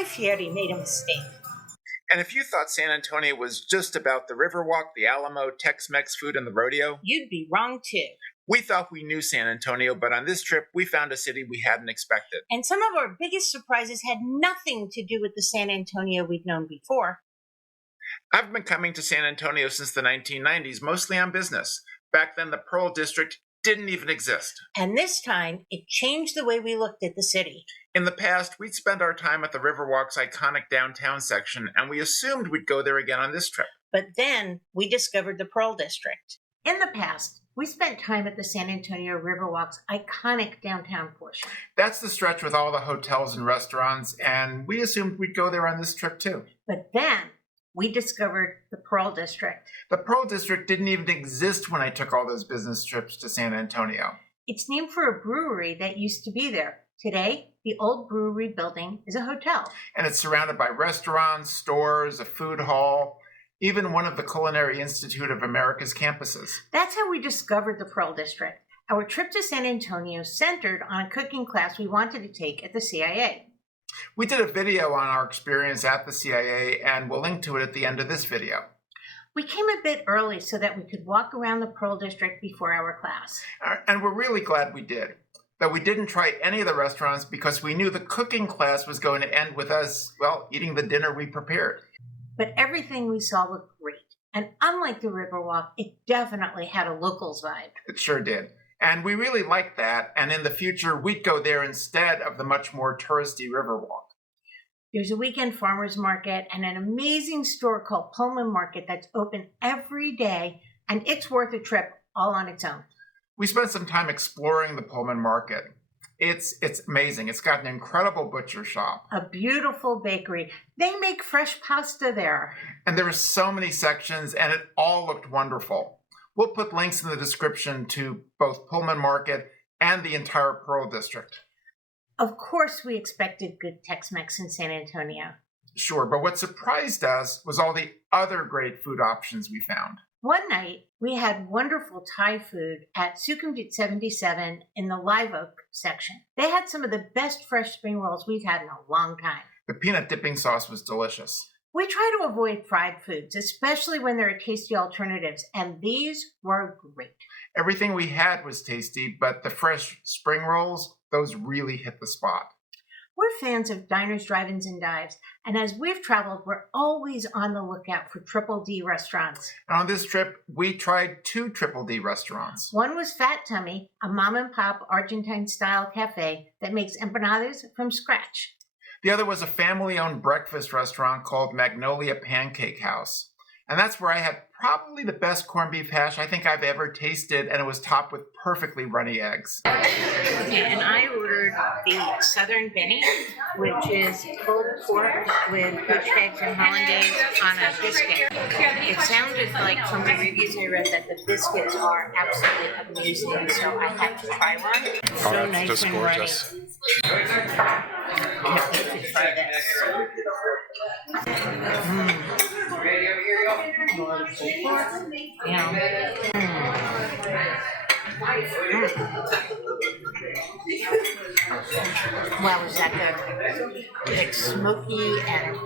Guy Fieri made a mistake. And if you thought San Antonio was just about the Riverwalk, the Alamo, Tex-Mex food, and the rodeo, You'd be wrong too. we thought we knew San Antonio, but on this trip, we found a city we hadn't expected. And some of our biggest surprises had nothing to do with the San Antonio we'd known before. I've been coming to San Antonio since the 1990s, mostly on business. Back then, the Pearl District didn't even exist. And this time, it changed the way we looked at the city. In the past, we'd spend our time at the Riverwalk's iconic downtown section, and we assumed we'd go there again on this trip. But then we discovered the Pearl District. In the past, we spent time at the San Antonio Riverwalk's iconic downtown portion. That's the stretch with all the hotels and restaurants, and we assumed we'd go there on this trip too. But then we discovered the Pearl District. The Pearl District didn't even exist when I took all those business trips to San Antonio. It's named for a brewery that used to be there. Today, the old brewery building is a hotel. And it's surrounded by restaurants, stores, a food hall, even one of the Culinary Institute of America's campuses. That's how we discovered the Pearl District. Our trip to San Antonio centered on a cooking class we wanted to take at the CIA. We did a video on our experience at the CIA, and we'll link to it at the end of this video. We came a bit early so that we could walk around the Pearl District before our class. And we're really glad we did. Though we didn't try any of the restaurants because we knew the cooking class was going to end with us, well, eating the dinner we prepared. But everything we saw looked great. And unlike the Riverwalk, it definitely had a locals vibe. It sure did. And we really liked that, and in the future, we'd go there instead of the much more touristy Riverwalk. There's a weekend farmers market and an amazing store called Pullman Market that's open every day, and it's worth a trip all on its own. We spent some time exploring the Pullman Market. It's amazing. It's got an incredible butcher shop. A beautiful bakery. They make fresh pasta there. And there were so many sections, and it all looked wonderful. We'll put links in the description to both Pullman Market and the entire Pearl District. Of course, we expected good Tex-Mex in San Antonio. Sure, but what surprised us was all the other great food options we found. One night, we had wonderful Thai food at Sukhumvit 77 in the Live Oak section. They had some of the best fresh spring rolls we've had in a long time. The peanut dipping sauce was delicious. We try to avoid fried foods, especially when there are tasty alternatives, and these were great. Everything we had was tasty, but the fresh spring rolls, those really hit the spot. We're fans of diners, drive-ins, and dives, and as we've traveled, we're always on the lookout for Triple D restaurants. And on this trip, we tried 2 Triple D restaurants. One was Fat Tummy, a mom-and-pop Argentine-style cafe that makes empanadas from scratch. The other was a family-owned breakfast restaurant called Magnolia Pancake House. And that's where I had probably the best corned beef hash I think I've ever tasted, and it was topped with perfectly runny eggs. Okay, and I ordered the Southern Benny, which is pulled pork with poached eggs and hollandaise on a biscuit. It sounded like from the reviews I read that the biscuits are absolutely amazing, so I had to try one. So that's nice just and gorgeous. runny. Can't wait to try this. Wow, is that good? It's smoky and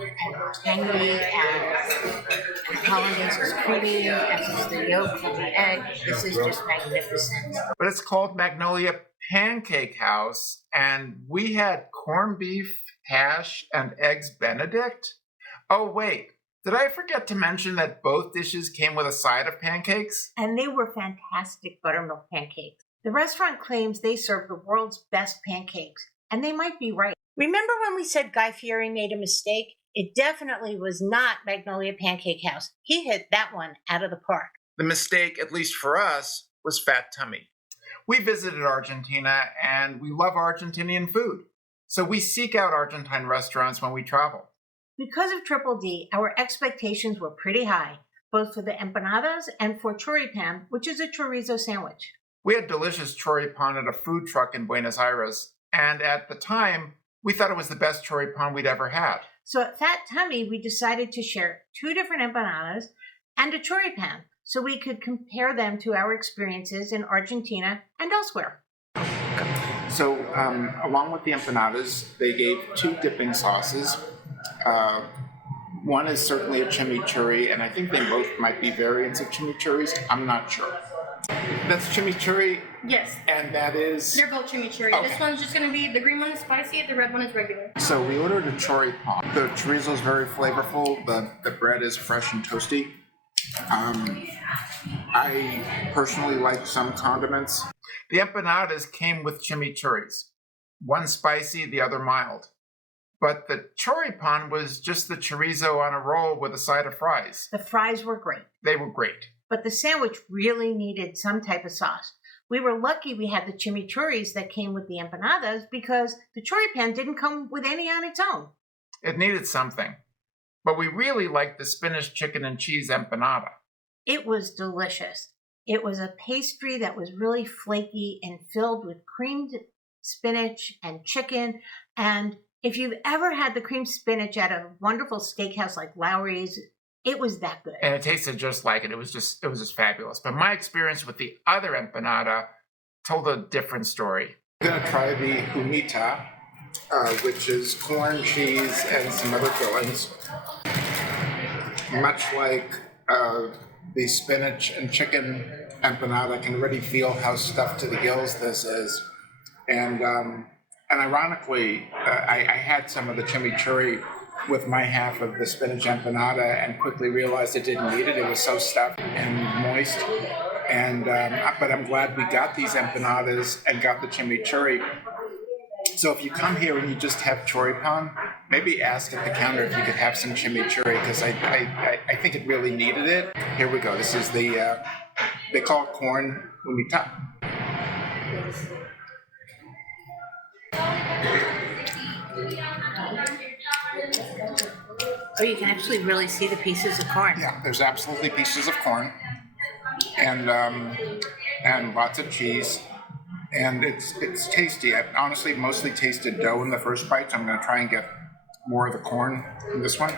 tangy, and hollandaise is creamy, as is the yolk from the egg. This is just magnificent. But it's called Magnolia Pancake House, and we had corned beef hash and eggs Benedict. Oh, wait. Did I forget to mention that both dishes came with a side of pancakes? And they were fantastic buttermilk pancakes. The restaurant claims they serve the world's best pancakes, and they might be right. Remember when we said Guy Fieri made a mistake? It definitely was not Magnolia Pancake House. He hit that one out of the park. The mistake, at least for us, was Fat Tummy. We visited Argentina, and we love Argentinian food. So we seek out Argentine restaurants when we travel. Because of Triple D, our expectations were pretty high, both for the empanadas and for choripan, which is a chorizo sandwich. We had delicious choripan at a food truck in Buenos Aires, and at the time, we thought it was the best choripan we'd ever had. So at Fat Tummy, we decided to share 2 different empanadas and a choripan so we could compare them to our experiences in Argentina and elsewhere. So along with the empanadas, they gave 2 dipping sauces. One is certainly a chimichurri, and I think they both might be variants of chimichurris. I'm not sure. That's chimichurri, Yes. and that is... They're both chimichurri. Okay. This one's just going to be, the green one is spicy, the red one is regular. So we ordered a choripan. The chorizo is very flavorful. The bread is fresh and toasty. I personally like some condiments. The empanadas came with chimichurris. One spicy, the other mild. But the choripan was just the chorizo on a roll with a side of fries. The fries were great, They were great. but the sandwich really needed some type of sauce. We were lucky we had the chimichurris that came with the empanadas because the choripan didn't come with any on its own. It needed something. But we really liked the spinach chicken and cheese empanada. It was delicious. It was a pastry that was really flaky and filled with creamed spinach and chicken. And if you've ever had the creamed spinach at a wonderful steakhouse like Lowry's, it was that good. And it tasted just like it. It was just fabulous. But my experience with the other empanada told a different story. I'm going to try the humita, which is corn, cheese, and some other fillings. Much like the spinach and chicken empanada, I can already feel how stuffed to the gills this is. And ironically, I had some of the chimichurri with my half of the spinach empanada and quickly realized I didn't need it. It was so stuffed and moist. But I'm glad we got these empanadas and got the chimichurri. So if you come here and you just have choripan, maybe ask at the counter if you could have some chimichurri, because I think it really needed it. Here we go. This is the, they call it corn humita. Oh, you can actually really see the pieces of corn. Yeah, there's absolutely pieces of corn and lots of cheese, and it's tasty. I honestly mostly tasted dough in the first bite, so I'm going to try and get more of the corn in this one.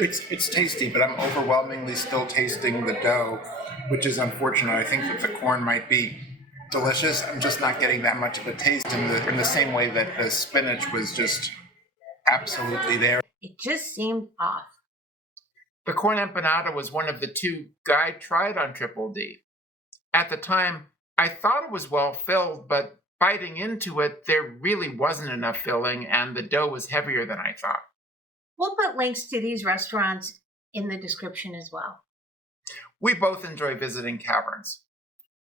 It's tasty, but I'm overwhelmingly still tasting the dough, which is unfortunate. I think that the corn might be delicious. I'm just not getting that much of a taste in the same way that the spinach was just absolutely there. It just seemed off. The corn empanada was one of the two Guy tried on Triple D. At the time, I thought it was well filled, but biting into it, there really wasn't enough filling, and the dough was heavier than I thought. We'll put links to these restaurants in the description as well. We both enjoy visiting caverns.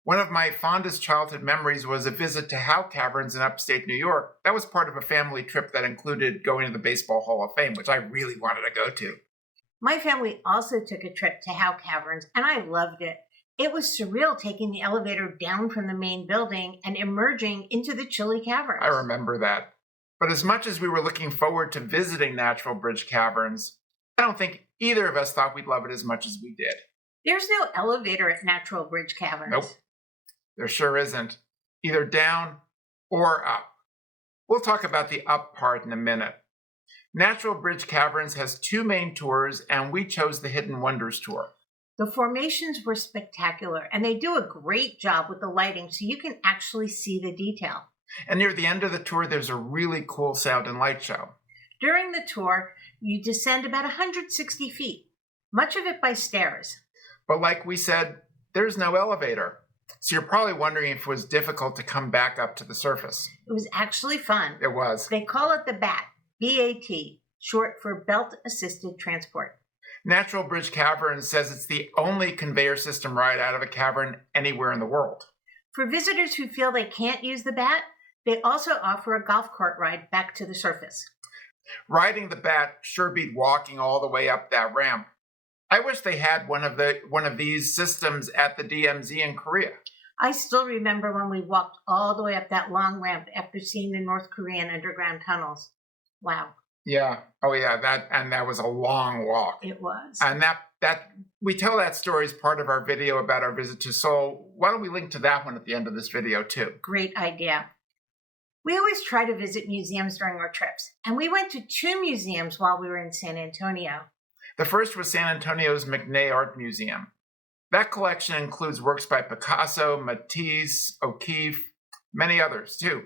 One of my fondest childhood memories was a visit to Howe Caverns in upstate New York. That was part of a family trip that included going to the Baseball Hall of Fame, which I really wanted to go to. My family also took a trip to Howe Caverns, and I loved it. It was surreal taking the elevator down from the main building and emerging into the chilly caverns. I remember that. But as much as we were looking forward to visiting Natural Bridge Caverns, I don't think either of us thought we'd love it as much as we did. There's no elevator at Natural Bridge Caverns. Nope. There sure isn't. Either down or up. We'll talk about the up part in a minute. Natural Bridge Caverns has two main tours, and we chose the Hidden Wonders tour. The formations were spectacular, and they do a great job with the lighting so you can actually see the detail. And near the end of the tour, there's a really cool sound and light show. During the tour, you descend about 160 feet, much of it by stairs. But like we said, there's no elevator. So you're probably wondering if it was difficult to come back up to the surface. It was actually fun. It was. They call it the BAT, B-A-T, short for Belt Assisted Transport. Natural Bridge Caverns says it's the only conveyor system ride out of a cavern anywhere in the world. For visitors who feel they can't use the BAT, they also offer a golf cart ride back to the surface. Riding the BAT sure beat walking all the way up that ramp. I wish they had one of these systems at the DMZ in Korea. I still remember when we walked all the way up that long ramp after seeing the North Korean underground tunnels. Wow. Yeah. Oh yeah, that was a long walk. It was. And that we tell that story as part of our video about our visit to Seoul. Why don't we link to that one at the end of this video too? Great idea. We always try to visit museums during our trips, and we went to 2 museums while we were in San Antonio. The first was San Antonio's McNay Art Museum. That collection includes works by Picasso, Matisse, O'Keeffe, many others too.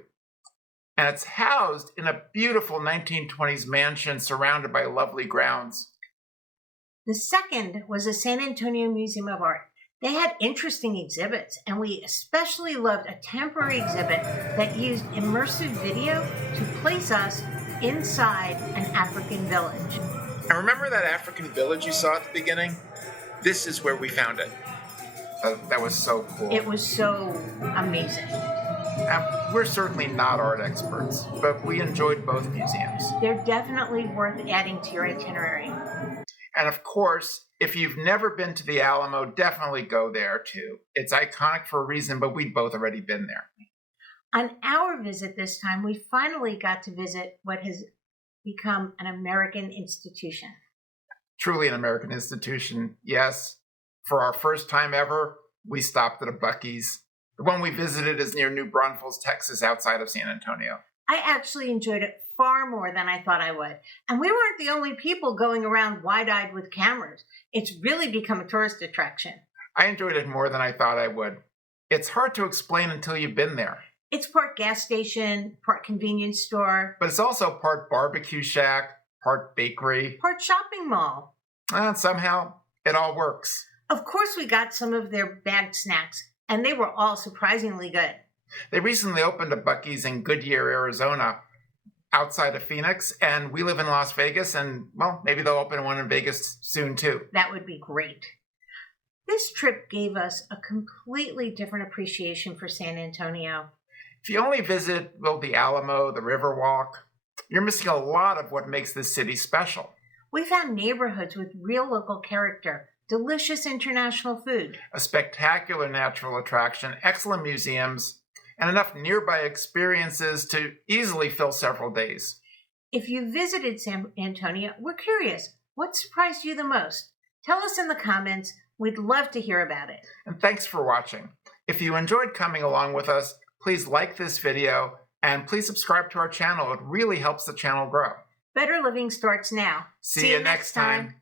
and it's housed in a beautiful 1920s mansion surrounded by lovely grounds. The second was the San Antonio Museum of Art. They had interesting exhibits, and we especially loved a temporary exhibit that used immersive video to place us inside an African village. And remember that African village you saw at the beginning? This is where we found it. That was so cool. It was so amazing. We're certainly not art experts, but we enjoyed both museums. They're definitely worth adding to your itinerary. And of course, if you've never been to the Alamo, definitely go there too. It's iconic for a reason, but we've both already been there. On our visit this time, we finally got to visit what has become an American institution. Truly an American institution, yes. For our first time ever, we stopped at a Buc-ee's. The one we visited is near New Braunfels, Texas, outside of San Antonio. I actually enjoyed it far more than I thought I would. And we weren't the only people going around wide-eyed with cameras. It's really become a tourist attraction. I enjoyed it more than I thought I would. It's hard to explain until you've been there. It's part gas station, part convenience store, But it's also part barbecue shack, part bakery. part shopping mall. And somehow, it all works. Of course, we got some of their bagged snacks, and they were all surprisingly good. They recently opened a Buc-ee's in Goodyear, Arizona, outside of Phoenix, and we live in Las Vegas, and, well, maybe they'll open one in Vegas soon, too. That would be great. This trip gave us a completely different appreciation for San Antonio. If you only visit, well, the Alamo, the Riverwalk, you're missing a lot of what makes this city special. We found neighborhoods with real local character, delicious international food, A spectacular natural attraction, excellent museums, and enough nearby experiences to easily fill several days. If you visited San Antonio, we're curious, what surprised you the most? Tell us in the comments. We'd love to hear about it. And thanks for watching. If you enjoyed coming along with us, please like this video and please subscribe to our channel. It really helps the channel grow. Better living starts now. See you next time.